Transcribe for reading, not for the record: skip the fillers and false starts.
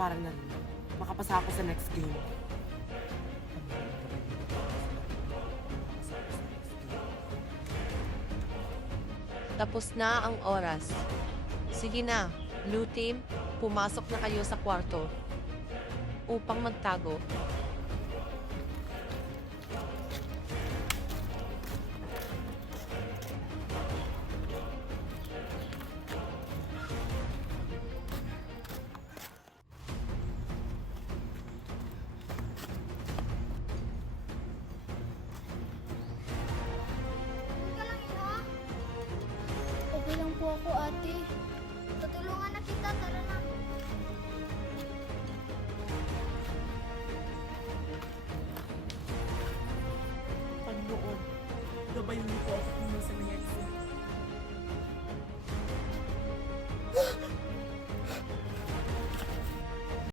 para na rin makapasa ako sa next game. Tapos na ang oras. Sige na, Blue Team, pumasok na kayo sa kwarto upang magtago. Okay lang po ako, ate.